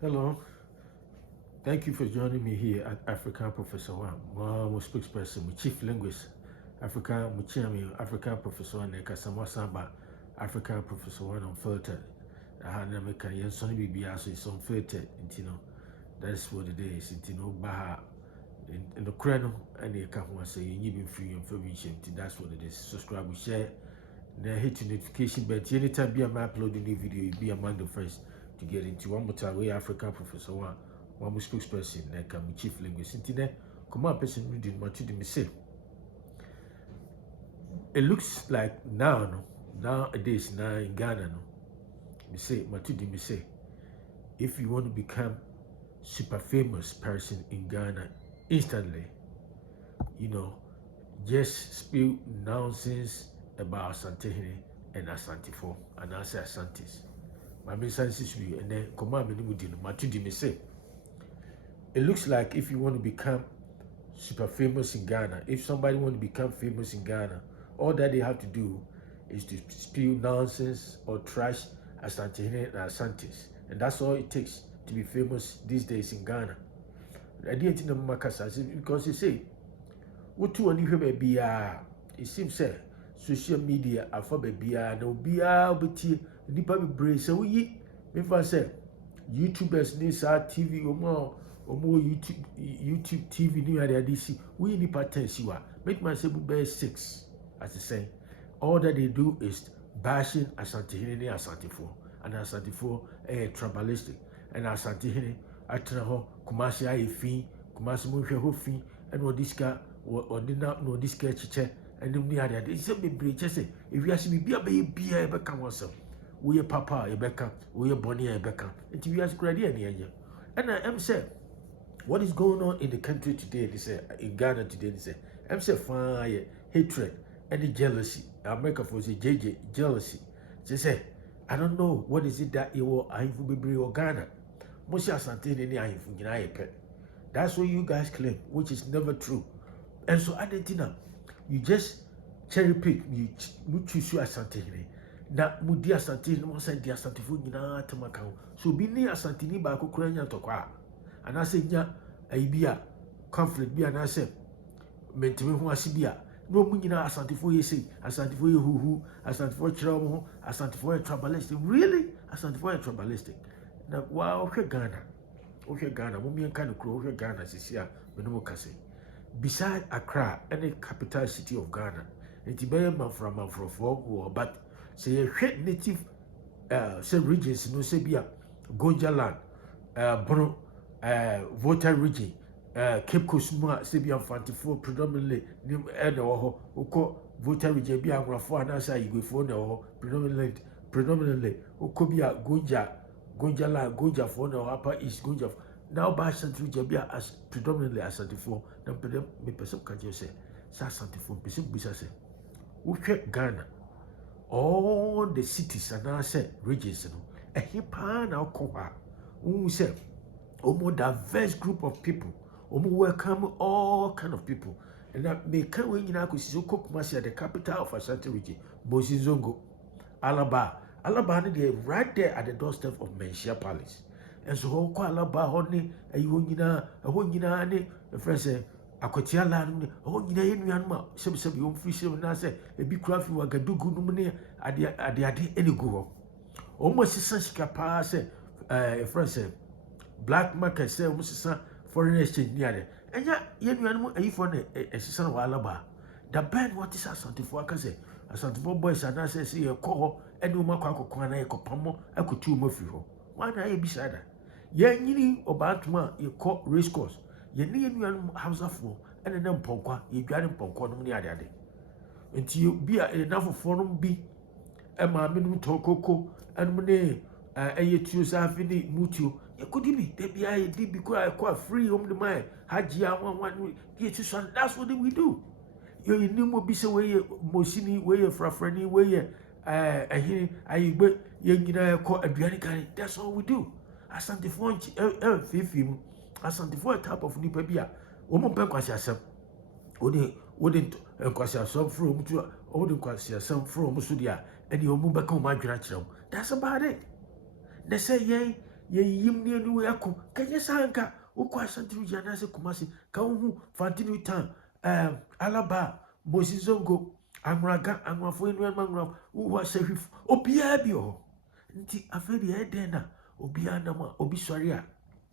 Hello, thank you for joining me here at African Professor One. I'm a spokesperson, my chief linguist, African Professor One, Kasama Samba, African Professor One unfiltered. I had never can yen sonny be also is unfiltered, and that's what it is, Baha, in the cradle, and you can't say you need free information, that's what it is. Subscribe, share, then hit the notification bell. Anytime I'm uploading a video, you'll be among the first to get into one more time. We African Professor One spokesperson, like I'm chief linguist. Come on, person reading what to me say. It looks like nowadays now in Ghana, me say, me say, if you want to become super famous person in Ghana instantly, just spill nonsense about Asantehene and Asante and I say Asantes. My senses we and then command me say. It looks like if you want to become super famous in Ghana, if somebody want to become famous in Ghana, all that they have to do is to spew nonsense or trash Asantehene and Asantes. And that's all it takes to be famous these days in Ghana. I didn't know Makasa because they say, what to only baby? It seems say social media afa baby na obia obeti nipa bebre say we me fa say YouTubers ni sa TV omo YouTube TV ni ade see we nipa 10 siwa make man say bu 6 as they say all that they do is bashing Asantehene ni Asantefo and Asantefo tribalistic and Asantehene atena ho Kumasi ayefi Kumasi mo hwe ho fi and odiska ordinary no odiska chiche and ni ade they say bebre say if you ask me bia e beka wonsem we papa e beka we boni e beka nti we ask krade e ne and I am say what is going on in the country today, they say, in Ghana today, they say, I'm saying fire, hatred, and jealousy. America for say jealousy. They say, I don't know what is it that you are in for Ghana. Most Asantehene any I for that's what you guys claim, which is never true. And so Argentina, you just cherry pick, you choose your Asantehene. Na mudi Asantehene, mo say di Asantefo nyina tamaka. So bi ni Asantehene ba ko kranya tokwa. And I say, yeah, a conflict be an answer. Mentally, who I see beer. No munina Asantefo ye say, Asantefo ye who, Asantefo trouble, Asantefo tribalistic. Really? Asantefo tribalistic. Now, wow, okay, Ghana, Mummy and kind of crow, okay, Ghana, Sisia, Menomocase. Beside Accra, any capital city of Ghana, and Tibet man from war, but say a native, say regions, no Sabia, Gonja land, Bruno. Voter region, Cape Coast, Sabian Fantifo, predominantly, voter region, be Angrafo, and answer you go for no predominantly, Okobia, Gonja la, Gonja for no upper East Gonja. Now, by Central Jabia as predominantly as Santifo, then me person can just say, Santifo, Person Bisa say, Uke Ghana, all the cities and I said regions, a hipa now coha, who said, almost diverse group of people. Almost welcome all kind of people. And that may come when you know Kumasi at the capital of Asante region, Bozizongo, Alaba. Alaba they right there at the doorstep of Menchia Palace. And so how Alaba honey, a honina ane, the friend say, Akotia land, oh, you know, some young fish, and I say, a big craft you are Gadugu Numene at the any go. Almost a sensica pass, a friend said. Black market say almost foreign exchange near there. And yet, you know, a phone a son of Alaba. The band what is Asantefo can say. Asantefo boys and I say a call and no Macquaco Kwana Copamo, I could 2 more for. Why not beside that? Ye need about one, you call race course. Ye need you house of 4 and then Ponqua, you got him Ponqua no near there. Until you be enough of forum be a minimum tokoko and money. A year to Safini Mutu. You could be, they be I did because I quite free home the mind. Hajia one get to son. That's what we do. You knew more be so way, Mosini, way of Frafreni, way, I but you know, call a Bianicari. That's all we do. Asantefo, Fifim, Asantefo type of Nipabia. Woman Penquas yourself. Wouldn't Quasia some from to Odin Quasia some from Musudia, and your Mubacom, my grandchild. That's about it. They say, yea, ye yim ne anu yako kanye sanka wokɔ Asante region na se Kumasi ka wo Fantini town Alaba Mosizongo Anraga Anrafo enu anra wo Sehwif obia bi ho nti afedi e den na obia na ma obi sori a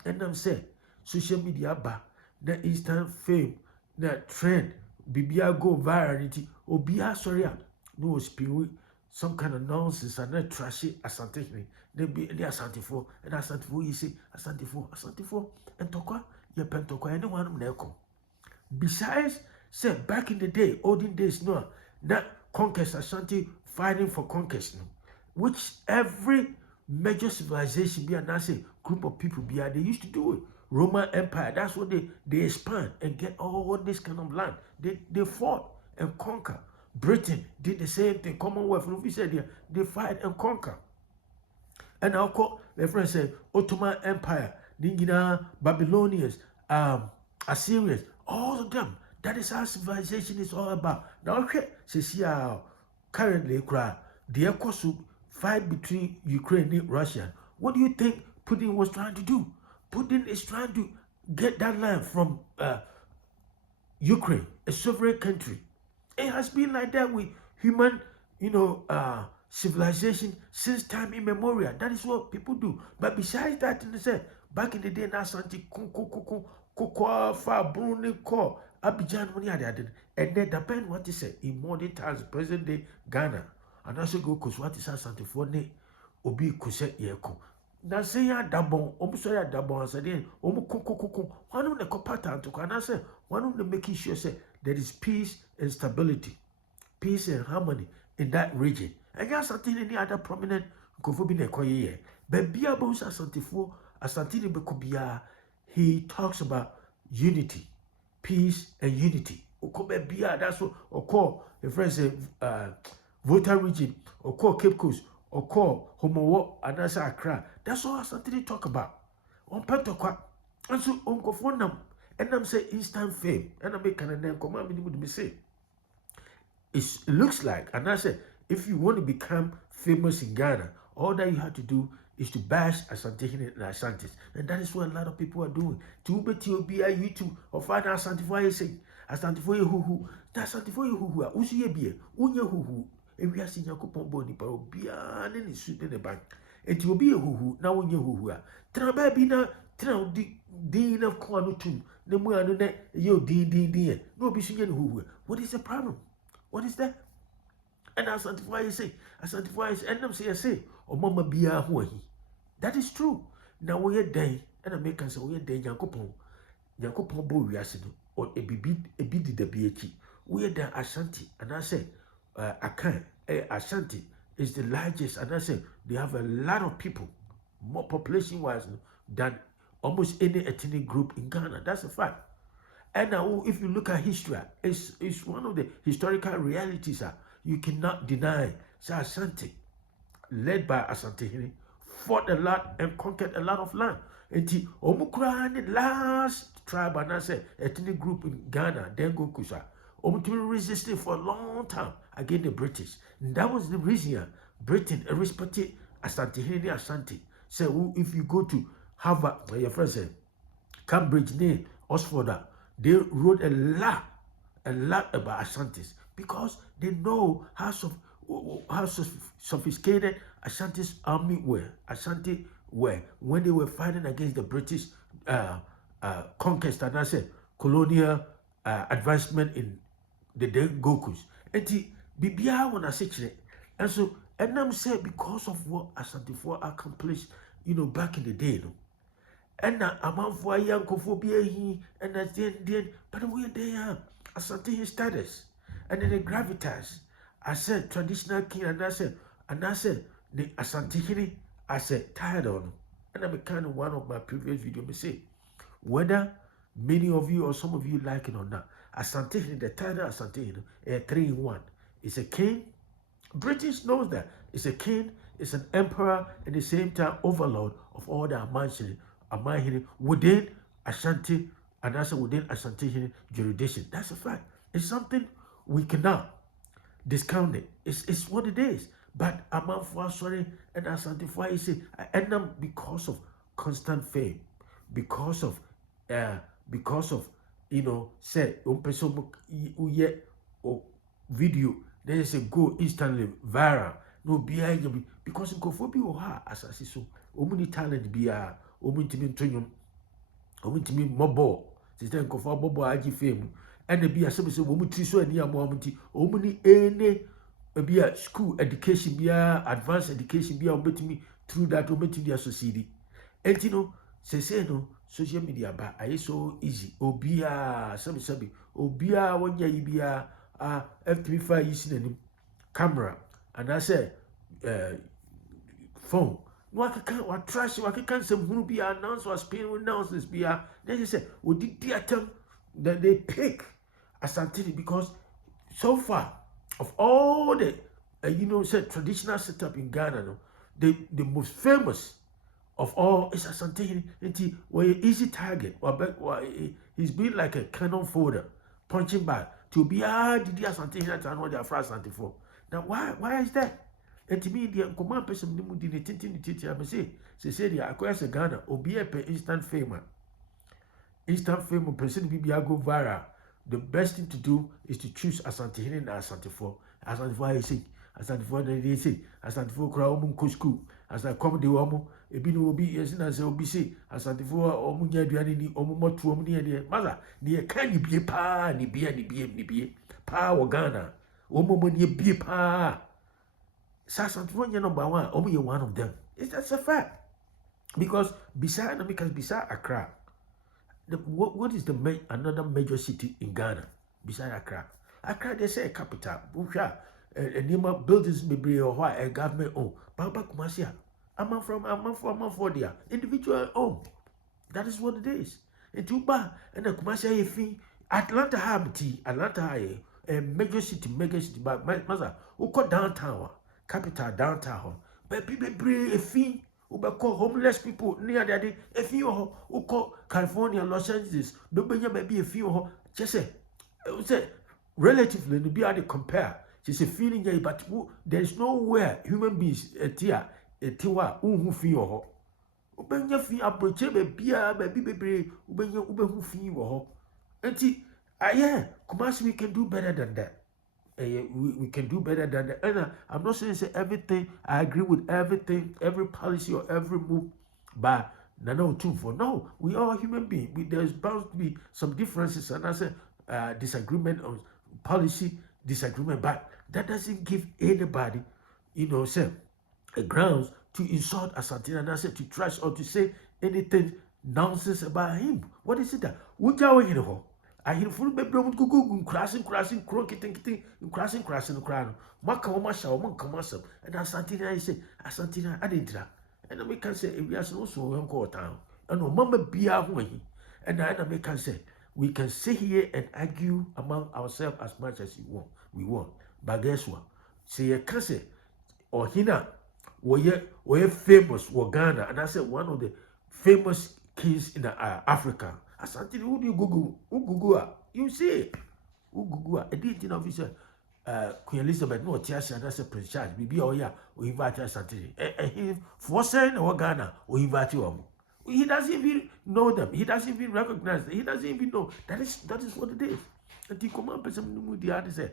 enam se social media ba na instant fame na trend bibia go viral nti obia sori a no spew some kind of nonsense and not trashy Asantehene. They be the Asantefo and Asantefo you say Asantefo and Tokwa ye pentokwa anyone neko. Besides, say back in the day, olden days, no, that conquest Asante fighting for conquest, no, which every major civilization be a say group of people be they used to do it. Roman Empire, that's what they expand and get all this kind of land. They fought and conquer. Britain did the same thing. Commonwealth, if we said they fight and conquer. And I'll call the friend say Ottoman Empire, Ningina, Babylonians, Assyrians, all of them. That is how civilization is all about. Now, okay, see how currently the fight between Ukraine and Russia. What do you think Putin was trying to do? Putin is trying to get that land from Ukraine, a sovereign country. It has been like that with human, civilization since time immemorial. That is what people do. But besides that, back in the day, na Asante Koko fa Bruni ko Abidjan money had and then depend what is it in modern times, present day Ghana. And also go cause what is Asante for ne obi kuse yeko. Na say ya dabon, so ya dabon and say koko one of the pattern to can say one of the making sure say there is peace and stability, peace and harmony in that region. And just something any other prominent Kofobi Nekoye. But Bia Bos Asantini Bekobia, he talks about unity, peace and unity. Okobe Bia, that's what Oko, the friend say Volta region, Oko Cape Coast, Oko Homo and that's Accra. That's all Asantini talk about. On Pentokwa. And so Uncle Fonam, and I'm say instant fame. And I make an name command me say. It looks like, and I said, if you want to become famous in Ghana, all that you have to do is to bash Asantehene and Asantes. And that is what a lot of people are doing. To be a YouTube or find Asante for you say, Asante for you who, that's Asante for you who are, Usi be, Unya who, and we are seeing Yakupon Boni, but be an suit in the bank. And to be a who, now when you who are. Trababina, Trau, Dean of Quanutum, the Muane, yo, D, no be seeing who. What is the problem? What is that? And Asante say, and I'm say, oh mama be a who. That is true. Now we are day, and I make us say we are day, Yankopon boy, or a bid the BH. We are there Asante, and I say, I can't. Asante is the largest, and I say they have a lot of people, more population wise than almost any ethnic group in Ghana. That's a fact. And now, if you look at history, it's one of the historical realities. You cannot deny. So Asante, led by Asantehene, fought a lot and conquered a lot of land. And the Omukra, last tribe, and I said, ethnic group in Ghana, then go Kusa. Omutumi resisted for a long time against the British. And that was the reason Britain respected Asantehene Asante. So if you go to Harvard, your friend said, Cambridge, Oxford, they wrote a lot about Asantes because they know how sophisticated Asante's army were. Asante were when they were fighting against the British conquest and I said colonial advancement in the Gokus. And the Bibia when I say and so and I'm saying because of what Asante for accomplished, back in the day, and now I'm for Yankophobia, and that's then, but we're there. Asante his status, and then the gravitas. I said traditional king, and I said the Asantehene. I said tired on, and I'm kind of one of my previous video. Me say whether many of you or some of you like it or not, Asantehene, the title Asantehene, a 3-in-1. It's a king. British knows that it's a king, it's an emperor, and at the same time overlord of all the Amahiri within Ashanti and also within Asantehene jurisdiction. That's a fact. It's something we cannot discount it. It's what it is. But Amanfo sorry and Asante for I say I end up because of constant fame because of uh say person or video then say go instantly viral no behind because nkofo or her asase so omuni talent bia omintimi ntonyum omintimi mobo sister nkofo bobo agi fame and be a se wo muti so ani am omiti omuni ene bia school education bia advanced education bia obetimi through that obetimi dia succeed enti no say no social media ba aye so easy obia sabi obia wonya yibia FTV5 isi nanim camera and I say phone no I trash wakeka nsem hunu bia announce was paying announces bia then say odidi atem that they pick Asantehene because so far of all the say traditional setup in Ghana no the most famous of all is Asantehene. Where easy target or he's been like a cannon fodder punching back to be did Asantehene and what they are for Asante for. Now why is that? And to me the command person di the tintin I say the acquires a Ghana or be a instant fame. Instant fame person be go viral. The best thing to do is to choose Asantehene and Asante for. Asante for I say Asante for they say Asante for crowd school. As I come the omo ebi no obi yes na say obi say Asante for omo nya aduane ni omo moto omo ne ne maza ne ka ni bie pa ni bie pa wo Ghana omo mo ne bie pa Asante for nya number 1 omo ye one of them. That's a fact because beside Accra what is another major city in Ghana beside Accra? Accra they say a capital. Nima buildings maybe or why a government own. Baba Kumasia. I'm for there. Individual own. That is what it is. And Tuba and the Kumasia fee. Atlanta have Atlanta a major city, but mother who call downtown, capital downtown. But people bring a fee. Who call homeless people near the a few who call California, Los Angeles, maybe a few just say relatively to be able to compare. Just a feeling but there is nowhere human beings a tiwa who feel Ubenya fee approach baby Ubenya fee or Kumasi we can do better than that. We can do better than that. And I'm not saying say everything. I agree with everything, every policy or every move. But no, we are human beings. There's bound to be some differences, and I say disagreement on policy, disagreement. But that doesn't give anybody, say a grounds to insult Asante and I say to trash or to say anything nonsense about him. What is it that? Ahemfo bebree mu gugu crashing kro kitten crashing no kra no maka wo masha wo nka masam and Asantehene I say Asantehene adedra and we can say we are so we go town and no mama bia ho ahi and I we can say we can sit here and argue among ourselves as much as we want but guess what say you can say or hina we famous wo Ghana and I say one of the famous kings in Africa. Asante, who do you Google? You see it. Who Google? I didn't know if Queen Elizabeth, no, Tiasha, and that's a Prince Charles. Maybe, we invite Asante. He for saying or Ghana, we invite you. He doesn't even know them. He doesn't even recognize them. He doesn't even know. That is what it is. And the command person with the other say,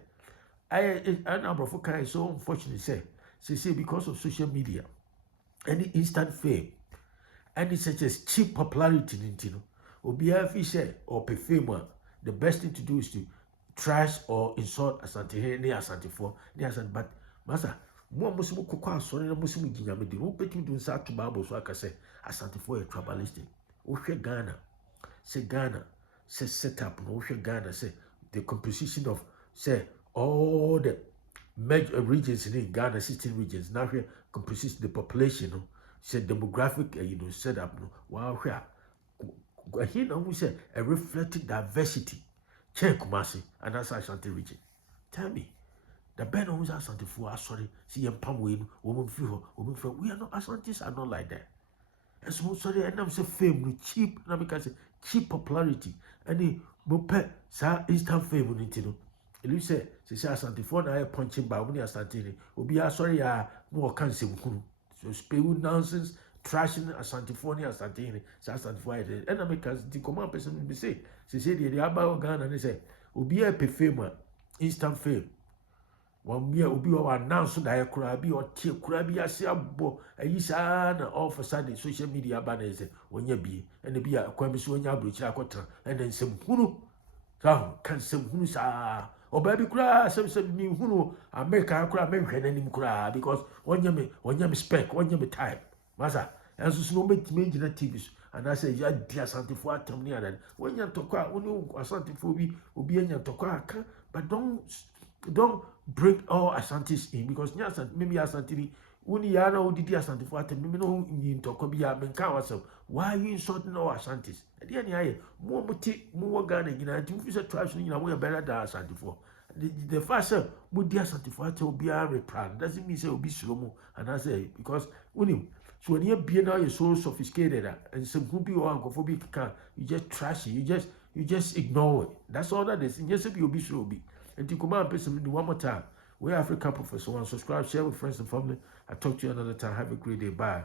I number for kind so unfortunately say because of social media and the instant fame and it's such as cheap popularity, Obia Fisher or Pefema, the best thing to do is to trash or insult Asantehene, Asante for, but Massa, more Muslim Coca, sorry, no Muslim Ginyamidi, who bet you do South to Bible, so I can say Asante for a tribalistic. Osha Ghana, say set up, Osha Ghana, say the composition of, say, all the major regions in Ghana, 16 regions, now here composition the population, say demographic, set up, wow, here. He know we say a reflected diversity. Check Kumasi and that's Asante region. Tell me, the Ben who's Asante for sorry, see and Pamwin, woman feel, we are not Asantes are not like that. And so sorry, and I'm say fame, cheap, and I can say cheap popularity, and the mope, sa instant fame in Tino. And you say Asante for now punching by only Asante, will be sorry, no can say so spay nonsense. trashing Asantefone Asantehene Asantefone and I make us the command person be say the about Ghana and say obi a pe fame instant fame one year obi o announce that kura bi o tie kura bi ase abo ayi saa na all of a sudden social media ba na say wonya bi and bi a kwa bi so wonya abrochira akotra and then sem hunu so kan sem hunu saa oba bi kura sem mi hunu America kura me hwe nanim kura because wonya me spec wonya me time masa enso so no betime gina TV and I say ya dia Asantefo atam ni adan wonya tokwa woni Asantefo bi obi anya tokwa aka but don't break all Asantes in because maybe Asante woni ya na odidi Asantefo atam me no nyi tokwa bi ya menka wasem why are you insulting all Asantes e dey any aye mo muti mo wo Ghana gina nti fi say tribes ni gina mo better than Asantefo the first mo di Asantefo atam obi a replan doesn't mean say obi slow and I say because woni so when you be now you're so sophisticated and some who be or uncophobic can you just trash it, you just ignore it. That's all that is. And yes, you'll be sure be. And to come and person one more time. We're African Professor One. Subscribe, share with friends and family. I'll talk to you another time. Have a great day. Bye.